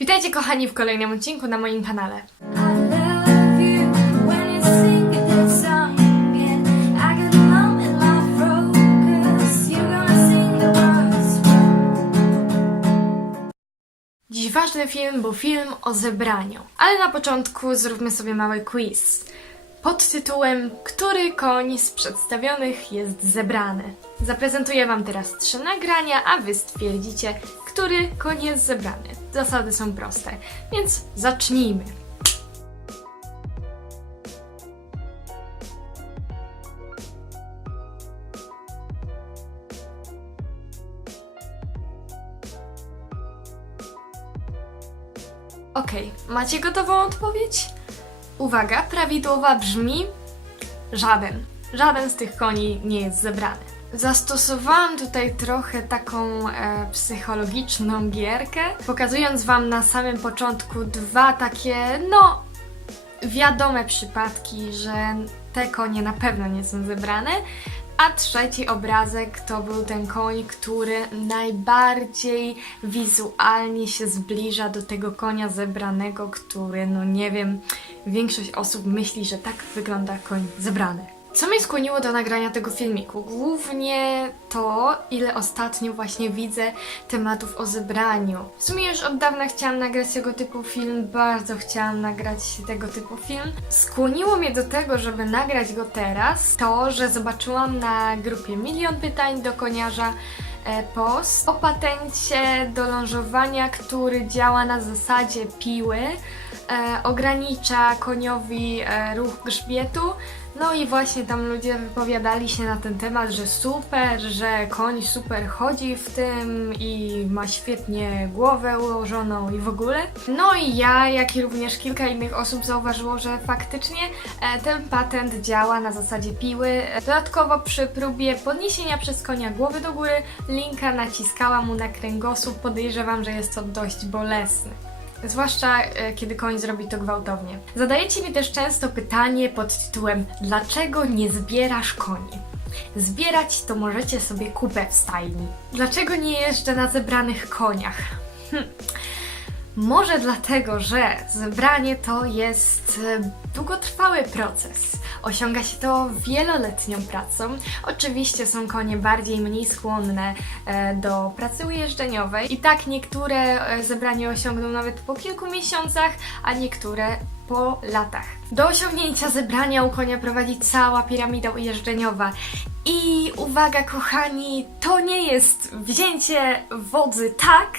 Witajcie kochani w kolejnym odcinku na moim kanale. Dziś ważny film, bo film o zebraniu. Ale na początku zróbmy sobie mały quiz. Pod tytułem Który koń z przedstawionych jest zebrany? Zaprezentuję Wam teraz trzy nagrania, a Wy stwierdzicie, który jest zebrany. Zasady są proste, więc zacznijmy. Okej, macie gotową odpowiedź? Uwaga, prawidłowa brzmi żaden. Żaden z tych koni nie jest zebrany. Zastosowałam tutaj trochę taką e, psychologiczną gierkę, pokazując Wam na samym początku dwa takie, no, wiadome przypadki, że te konie na pewno nie są zebrane. A trzeci obrazek to był ten koń, który najbardziej wizualnie się zbliża do tego konia zebranego, który, no nie wiem, większość osób myśli, że tak wygląda koń zebrany. Co mnie skłoniło do nagrania tego filmiku? Głównie to, ile ostatnio właśnie widzę tematów o zebraniu. W sumie już od dawna chciałam nagrać tego typu film, bardzo chciałam nagrać tego typu film. Skłoniło mnie do tego, żeby nagrać go teraz, to, że zobaczyłam na grupie Milion Pytań do Koniarza e, post o patencie do lążowania, który działa na zasadzie piły, e, ogranicza koniowi e, ruch grzbietu. No i właśnie tam ludzie wypowiadali się na ten temat, że super, że koń super chodzi w tym i ma świetnie głowę ułożoną i w ogóle. No i ja, jak i również kilka innych osób zauważyło, że faktycznie e, ten patent działa na zasadzie piły. Dodatkowo przy próbie podniesienia przez konia głowy do góry, linka naciskała mu na kręgosłup. Podejrzewam, że jest to dość bolesne. Zwłaszcza e, kiedy koń zrobi to gwałtownie. Zadajecie mi też często pytanie pod tytułem Dlaczego nie zbierasz koni? Zbierać to możecie sobie kupę w stajni. Dlaczego nie jeżdżę na zebranych koniach? Hm. Może dlatego, że zebranie to jest e, długotrwały proces. Osiąga się to wieloletnią pracą. Oczywiście są konie bardziej mniej skłonne e, do pracy ujeżdżeniowej i tak niektóre e, zebranie osiągną nawet po kilku miesiącach, a niektóre po latach. Do osiągnięcia zebrania u konia prowadzi cała piramida ujeżdżeniowa. I uwaga, kochani, to nie jest wzięcie wodzy tak,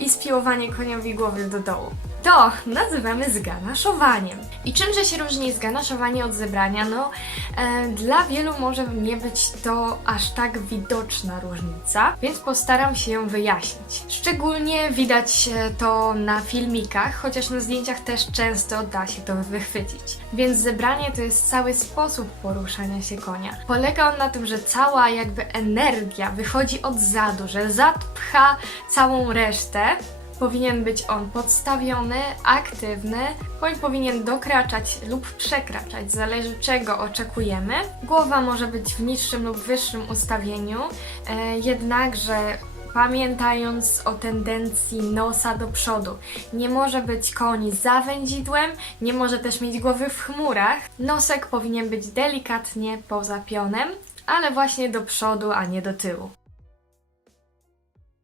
i spiłowanie koniowi głowy do dołu. To nazywamy zganaszowaniem. I czymże się różni zganaszowanie od zebrania? No, e, dla wielu może nie być to aż tak widoczna różnica, więc postaram się ją wyjaśnić. Szczególnie widać e, to na filmikach, chociaż na zdjęciach też często da się to wychwycić. Więc zebranie to jest cały sposób poruszania się konia. Polega on na tym, że cała jakby energia wychodzi od zadu, że zad pcha całą resztę, Powinien być on podstawiony, aktywny, koń powinien dokraczać lub przekraczać, zależy czego oczekujemy. Głowa może być w niższym lub wyższym ustawieniu, e, jednakże pamiętając o tendencji nosa do przodu. Nie może być koń za wędzidłem, nie może też mieć głowy w chmurach. Nosek powinien być delikatnie poza pionem, ale właśnie do przodu, a nie do tyłu.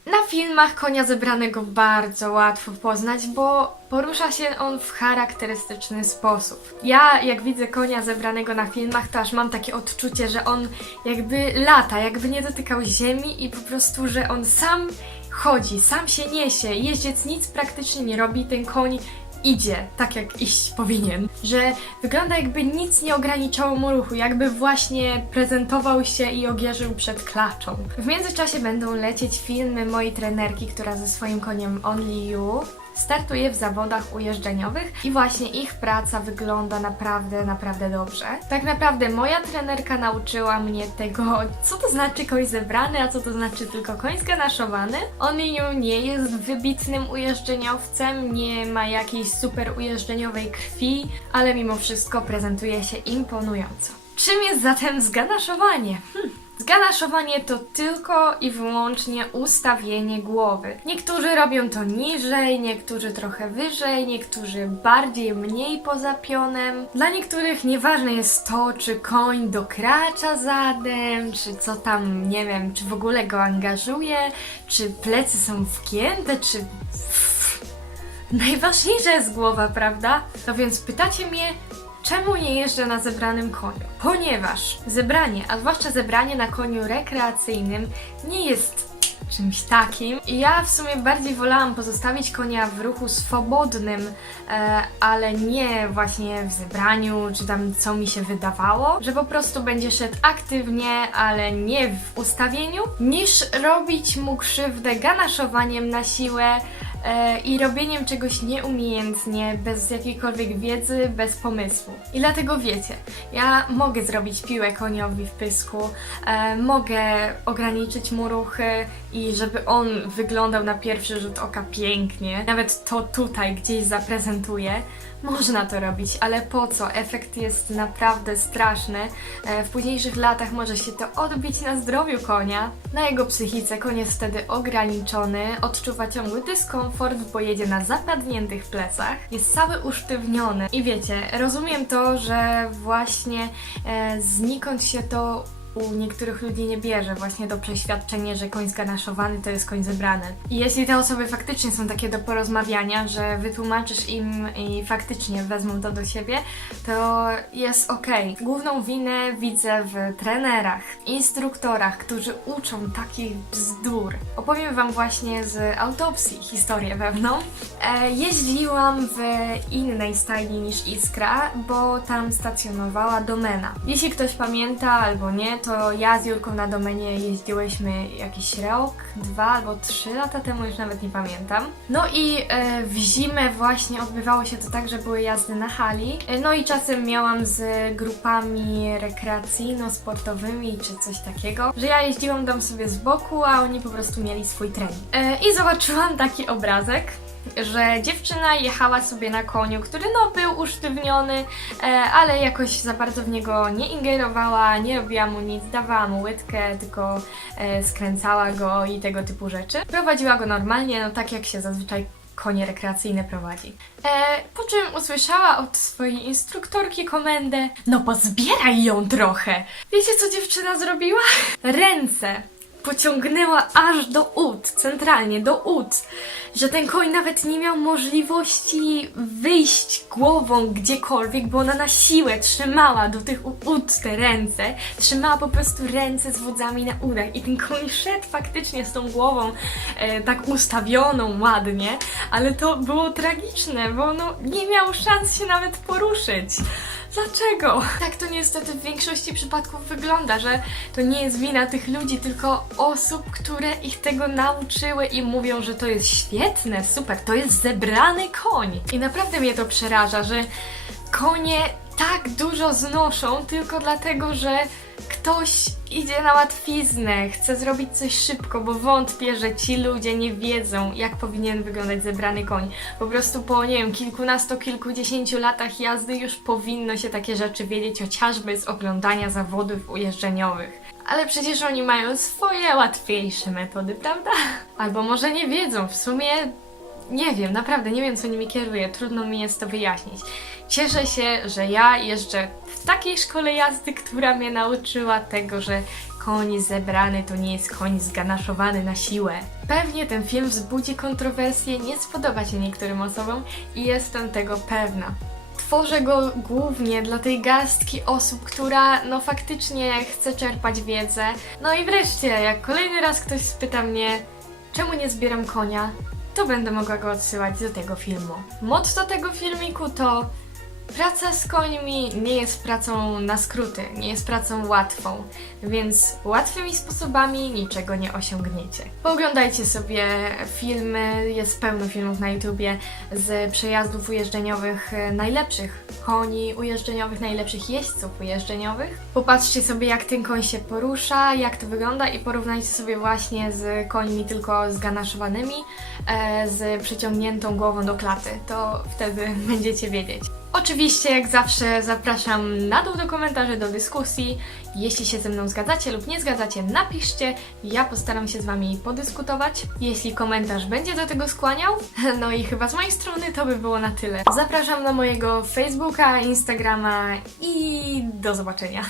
Na filmach konia zebranego bardzo łatwo poznać, bo porusza się on w charakterystyczny sposób. Ja, jak widzę konia zebranego na filmach, to aż mam takie odczucie, że on jakby lata, jakby nie dotykał ziemi i po prostu, że on sam chodzi, sam się niesie. Jeździec nic praktycznie nie robi, ten koń idzie tak, jak iść powinien. Że wygląda jakby nic nie ograniczało mu ruchu, jakby właśnie prezentował się i ogierzył przed klaczą. W międzyczasie będą lecieć filmy mojej trenerki, która ze swoim koniem Only You startuje w zawodach ujeżdżeniowych i właśnie ich praca wygląda naprawdę, naprawdę dobrze. Tak naprawdę moja trenerka nauczyła mnie tego, co to znaczy koń zebrany, a co to znaczy tylko koń zganaszowany. Only You nie jest wybitnym ujeżdżeniowcem, nie ma jakiejś super ujeżdżeniowej krwi, ale mimo wszystko prezentuje się imponująco. Czym jest zatem zganaszowanie? Hm. Zganaszowanie to tylko i wyłącznie ustawienie głowy. Niektórzy robią to niżej, niektórzy trochę wyżej, niektórzy bardziej, mniej poza pionem. Dla niektórych nieważne jest to, czy koń dokracza zadem, czy co tam, nie wiem, czy w ogóle go angażuje, czy plecy są wgięte, czy Najważniejsza jest głowa, prawda? No więc pytacie mnie, czemu nie jeżdżę na zebranym koniu? Ponieważ zebranie, a zwłaszcza zebranie na koniu rekreacyjnym, nie jest czymś takim. I ja w sumie bardziej wolałam pozostawić konia w ruchu swobodnym, e, ale nie właśnie w zebraniu, czy tam co mi się wydawało, że po prostu będzie szedł aktywnie, ale nie w ustawieniu, niż robić mu krzywdę ganaszowaniem na siłę, i robieniem czegoś nieumiejętnie, bez jakiejkolwiek wiedzy, bez pomysłu. I dlatego wiecie, ja mogę zrobić piłę koniowi w pysku, e, mogę ograniczyć mu ruchy i żeby on wyglądał na pierwszy rzut oka pięknie, nawet to tutaj gdzieś zaprezentuję. Można to robić, ale po co? Efekt jest naprawdę straszny. E, W późniejszych latach może się to odbić na zdrowiu konia, na jego psychice. Koń jest wtedy ograniczony, odczuwa ciągły dyskomfort, bo jedzie na zapadniętych plecach, jest cały usztywniony. I wiecie, rozumiem to, że właśnie e, znikąd się to u niektórych ludzi nie bierze właśnie to przeświadczenie, że koń zganaszowany to jest koń zebrany. I jeśli te osoby faktycznie są takie do porozmawiania, że wytłumaczysz im i faktycznie wezmą to do siebie, to jest okej. Główną winę widzę w trenerach, instruktorach, którzy uczą takich bzdur. Opowiem Wam właśnie z autopsji historię pewną. E, jeździłam w innej stajni niż Iskra, bo tam stacjonowała domena. Jeśli ktoś pamięta albo nie, to ja z Jurką na domenie jeździłyśmy jakiś rok, dwa albo trzy lata temu, już nawet nie pamiętam. No i e, w zimę właśnie odbywało się to tak, że były jazdy na hali. E, no i czasem miałam z grupami rekreacyjno-sportowymi czy coś takiego, że ja jeździłam tam sobie z boku, a oni po prostu mieli swój trening. E, I zobaczyłam taki obrazek, że dziewczyna jechała sobie na koniu, który no był usztywniony, e, ale jakoś za bardzo w niego nie ingerowała, nie robiła mu nic, dawała mu łydkę, tylko e, skręcała go i tego typu rzeczy. Prowadziła go normalnie, no tak jak się zazwyczaj konie rekreacyjne prowadzi. E, po czym usłyszała od swojej instruktorki komendę: No pozbieraj ją trochę! Wiecie co dziewczyna zrobiła? Ręce pociągnęła aż do ud, centralnie do ud, że ten koń nawet nie miał możliwości wyjść głową gdziekolwiek, bo ona na siłę trzymała do tych ud te ręce, trzymała po prostu ręce z wodzami na udach i ten koń szedł faktycznie z tą głową e, tak ustawioną ładnie, ale to było tragiczne, bo no nie miał szans się nawet poruszyć. Dlaczego? Tak to niestety w większości przypadków wygląda, że to nie jest wina tych ludzi, tylko osób, które ich tego nauczyły i mówią, że to jest świetne, super, to jest zebrany koń. I naprawdę mnie to przeraża, że konie tak dużo znoszą tylko dlatego, że ktoś idzie na łatwiznę, chce zrobić coś szybko, bo wątpię, że ci ludzie nie wiedzą, jak powinien wyglądać zebrany koń. Po prostu po, nie wiem, kilkunastu, kilkudziesięciu latach jazdy już powinno się takie rzeczy wiedzieć, chociażby z oglądania zawodów ujeżdżeniowych. Ale przecież oni mają swoje łatwiejsze metody, prawda? Albo może nie wiedzą, w sumie nie wiem, naprawdę nie wiem, co nimi kieruje. Trudno mi jest to wyjaśnić. Cieszę się, że ja jeżdżę w takiej szkole jazdy, która mnie nauczyła tego, że koń zebrany to nie jest koń zganaszowany na siłę. Pewnie ten film wzbudzi kontrowersje, nie spodoba się niektórym osobom i jestem tego pewna. Tworzę go głównie dla tej garstki osób, która no faktycznie chce czerpać wiedzę. No i wreszcie, jak kolejny raz ktoś spyta mnie, czemu nie zbieram konia, to będę mogła go odsyłać do tego filmu. Motto tego filmiku to Praca z końmi nie jest pracą na skróty, nie jest pracą łatwą, więc łatwymi sposobami niczego nie osiągniecie. Pooglądajcie sobie filmy, jest pełno filmów na YouTubie z przejazdów ujeżdżeniowych najlepszych koni ujeżdżeniowych, najlepszych jeźdźców ujeżdżeniowych. Popatrzcie sobie jak ten koń się porusza, jak to wygląda i porównajcie sobie właśnie z końmi tylko zganaszowanymi, e, z przyciągniętą głową do klaty. To wtedy będziecie wiedzieć. Oczywiście, jak zawsze, zapraszam na dół do komentarzy, do dyskusji. Jeśli się ze mną zgadzacie lub nie zgadzacie, napiszcie. Ja postaram się z Wami podyskutować. Jeśli komentarz będzie do tego skłaniał, no i chyba z mojej strony to by było na tyle. Zapraszam na mojego Facebooka, Instagrama i do zobaczenia.